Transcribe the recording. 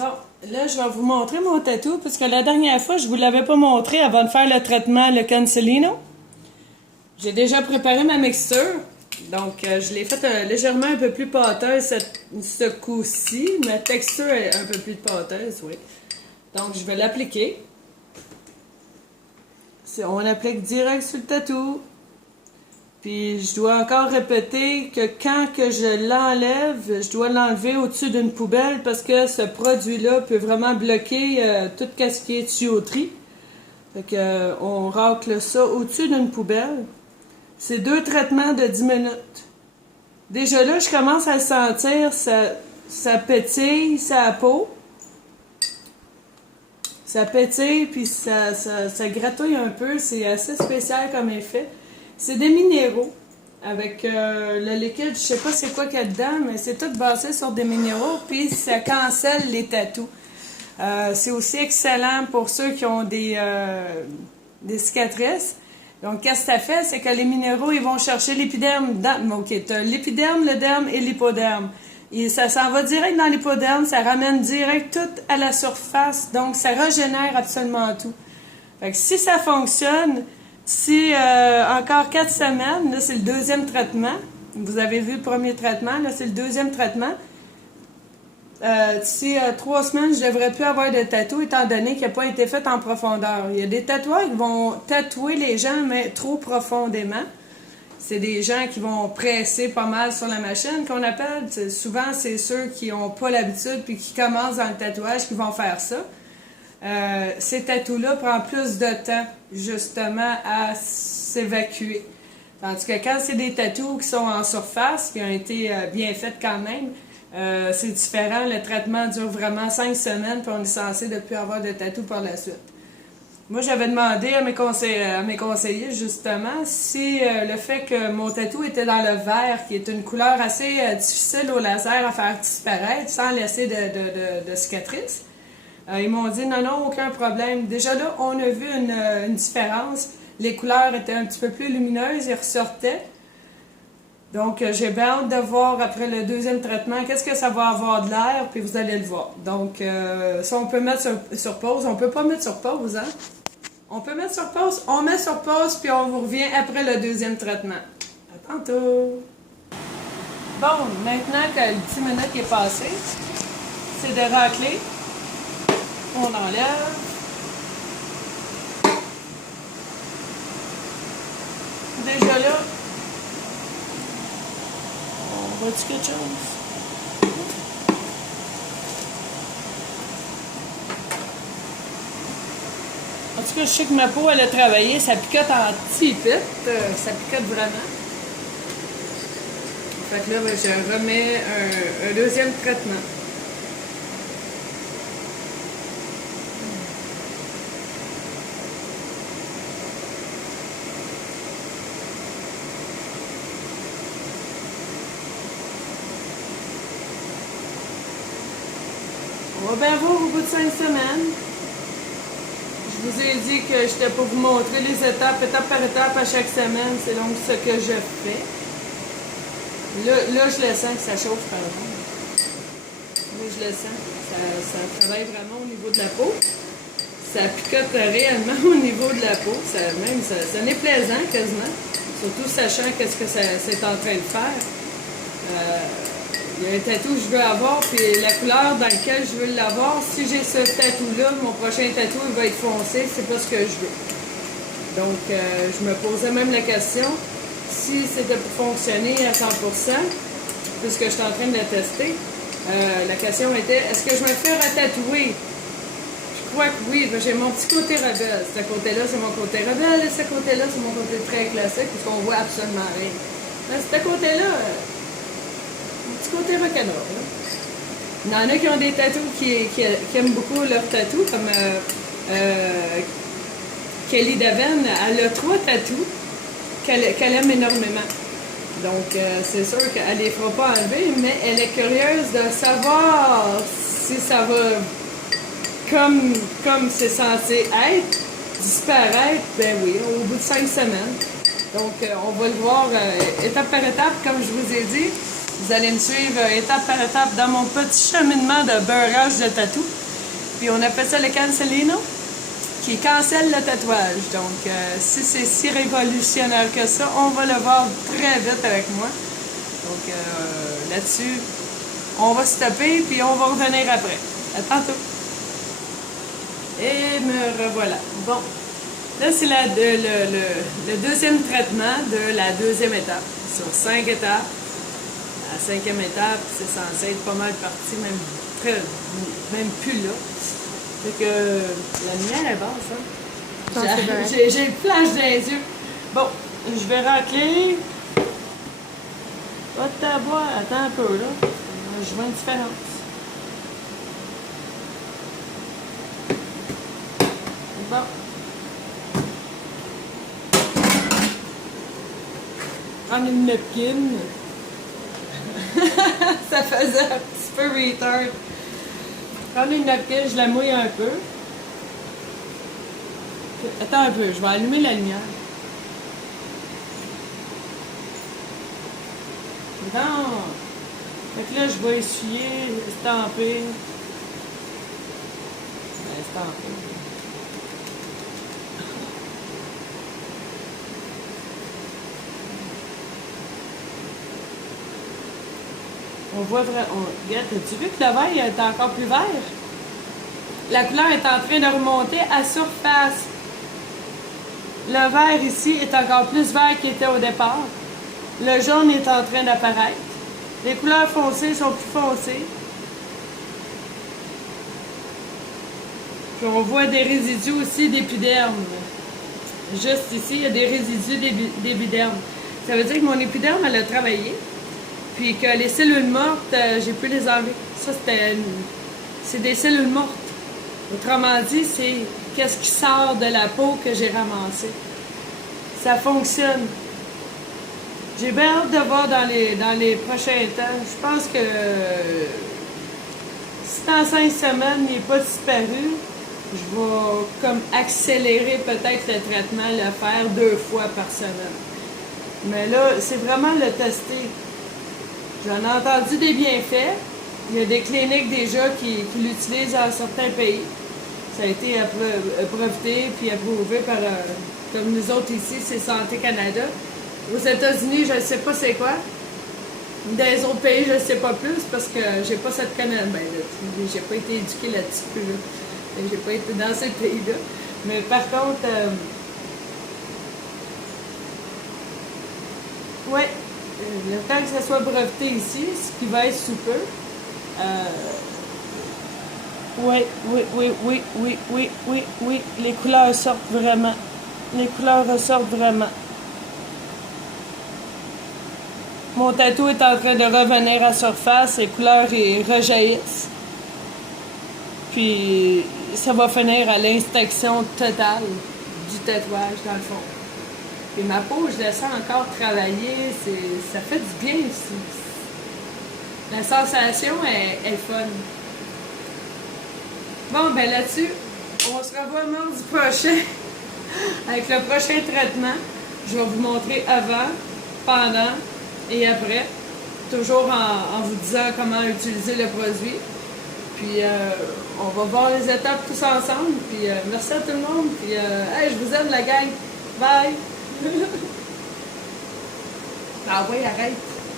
Bon, là, je vais vous montrer mon tatou, parce que la dernière fois, je vous l'avais pas montré avant de faire le traitement, le Cancellino. J'ai déjà préparé ma mixture, donc je l'ai faite légèrement un peu plus pâteuse ce coup-ci. Ma texture est un peu plus pâteuse, oui. Donc, je vais l'appliquer. On l'applique direct sur le tatou. Puis, je dois encore répéter que quand que je l'enlève, je dois l'enlever au-dessus d'une poubelle parce que ce produit-là peut vraiment bloquer tout ce qui est tuyauterie. Fait que, on racle ça au-dessus d'une poubelle. C'est 2 traitements de 10 minutes. Déjà là, je commence à sentir, ça pétille sa peau. Ça pétille, puis ça gratouille un peu. C'est assez spécial comme effet. C'est des minéraux avec le liquide, je sais pas c'est quoi qu'il y a dedans, mais c'est tout basé sur des minéraux, puis ça cancelle les tatous. C'est aussi excellent pour ceux qui ont des cicatrices. Donc, qu'est-ce que ça fait? C'est que les minéraux, ils vont chercher l'épiderme. OK, tu as l'épiderme, le derme et l'hypoderme. Et ça s'en va direct dans l'hypoderme, ça ramène direct tout à la surface, donc ça régénère absolument tout. Fait que si ça fonctionne, si encore 4 semaines, là c'est le deuxième traitement, vous avez vu le premier traitement, là c'est le deuxième traitement. D'ici 3 semaines, je ne devrais plus avoir de tatou étant donné qu'il n'a pas été fait en profondeur. Il y a des tatoueurs qui vont tatouer les gens, mais trop profondément. C'est des gens qui vont presser pas mal sur la machine, qu'on appelle. Souvent, c'est ceux qui n'ont pas l'habitude puis qui commencent dans le tatouage qui vont faire ça. Ces tatous-là prennent plus de temps, justement, à s'évacuer. Tandis que quand c'est des tatous qui sont en surface, qui ont été bien faits quand même, c'est différent. Le traitement dure vraiment 5 semaines, puis on est censé de ne plus avoir de tatou par la suite. Moi, j'avais demandé à mes conseillers, justement, si le fait que mon tatou était dans le vert, qui est une couleur assez difficile au laser à faire disparaître, sans laisser de cicatrices, ils m'ont dit non, aucun problème. Déjà là, on a vu une différence. Les couleurs étaient un petit peu plus lumineuses, ils ressortaient. Donc, j'ai bien hâte de voir après le deuxième traitement qu'est-ce que ça va avoir de l'air, puis vous allez le voir. Donc, ça, on peut mettre sur pause. On peut pas mettre sur pause, hein? On peut mettre sur pause. On met sur pause, puis on vous revient après le deuxième traitement. À tantôt! Bon, maintenant que le 10 minutes est passé, c'est de racler. On enlève. Déjà là, on voit-tu quelque chose? En tout cas, je sais que ma peau, elle a travaillé. Ça picote en tipette. Ça picote vraiment. Fait que là, ben, je remets un deuxième traitement. On va bien voir au bout de 5 semaines. Je vous ai dit que j'étais pour vous montrer les étapes, étape par étape à chaque semaine. C'est donc ce que je fais. Là, je le sens que ça chauffe, par exemple. Là, je le sens. Ça travaille vraiment au niveau de la peau. Ça picote réellement au niveau de la peau. Ça n'est plaisant quasiment. Surtout sachant qu'est-ce que c'est en train de faire. Il y a un tatou que je veux avoir, puis la couleur dans laquelle je veux l'avoir, si j'ai ce tatou-là, mon prochain tatou, il va être foncé, c'est pas ce que je veux. Donc, je me posais même la question, si c'était pour fonctionner à 100%, puisque je suis en train de le tester, la question était, est-ce que je me fais retatouer? Je crois que oui, j'ai mon petit côté rebelle. Ce côté-là, c'est mon côté rebelle, et ce côté-là, c'est mon côté très classique, puisqu'on voit absolument rien. Mais ce côté-là... petit côté rock'n'roll. Il y en a qui ont des tatous qui aiment beaucoup leurs tatous, comme Kelly Daven, elle a 3 tatous qu'elle aime énormément. Donc, c'est sûr qu'elle ne les fera pas enlever, mais elle est curieuse de savoir si ça va, comme c'est censé être, disparaître. Ben oui, au bout de 5 semaines. Donc, on va le voir étape par étape, comme je vous ai dit. Vous allez me suivre étape par étape dans mon petit cheminement de beurrage de tatou. Puis on appelle ça le cancellino, qui cancelle le tatouage. Donc, si c'est si révolutionnaire que ça, on va le voir très vite avec moi. Donc, là-dessus, on va stopper, puis on va revenir après. À tantôt. Et me revoilà. Bon, là, c'est le deuxième traitement de la deuxième étape. Sur 5 étapes. La 5e étape, c'est censé être pas mal parti, même plus là. Fait que la lumière est basse, hein? J'ai le flash dans les yeux. Bon, je vais racler. Va te t'avoir, attends un peu là. Je vois une différence. Bon. Prendre une napkin. Ça faisait un petit peu retard. Prendre une napkin, je la mouille un peu. Attends un peu, je vais allumer la lumière. Non! Fait que là, je vais essuyer, estamper. Estamper. On voit vraiment. Regarde, as-tu vu que le vert est encore plus vert? La couleur est en train de remonter à surface. Le vert ici est encore plus vert qu'il était au départ. Le jaune est en train d'apparaître. Les couleurs foncées sont plus foncées. Puis on voit des résidus aussi d'épiderme. Juste ici, il y a des résidus d'épiderme. Ça veut dire que mon épiderme, elle a travaillé. Puis que les cellules mortes, j'ai pu les enlever. Ça, c'est des cellules mortes. Autrement dit, c'est qu'est-ce qui sort de la peau que j'ai ramassé. Ça fonctionne. J'ai bien hâte de voir dans les prochains temps. Je pense que si dans 5 semaines, il n'est pas disparu, je vais comme accélérer peut-être le traitement, le faire 2 fois par semaine. Mais là, c'est vraiment le tester. J'en ai entendu des bienfaits. Il y a des cliniques déjà qui l'utilisent dans certains pays. Ça a été breveté puis approuvé par, comme nous autres ici, c'est Santé Canada. Aux États-Unis, je ne sais pas c'est quoi. Dans les autres pays, je ne sais pas plus parce que j'ai pas cette connaissance. Ben, j'ai pas été éduquée là-dessus. Là. J'ai pas été dans ces pays-là. Mais par contre, ouais. Le temps que ça soit breveté ici, ce qui va être sous peu, oui, les couleurs sortent vraiment. Les couleurs ressortent vraiment. Mon tatou est en train de revenir à surface, les couleurs rejaillissent. Puis ça va finir à l'inspection totale du tatouage dans le fond. Et ma peau, je la sens encore travailler, ça fait du bien aussi. La sensation est fun. Bon, ben là-dessus, on se revoit mardi prochain avec le prochain traitement. Je vais vous montrer avant, pendant et après. Toujours en vous disant comment utiliser le produit. Puis on va voir les étapes tous ensemble. Puis merci à tout le monde. Puis hey, je vous aime la gang. Bye! Ah oui, arrête.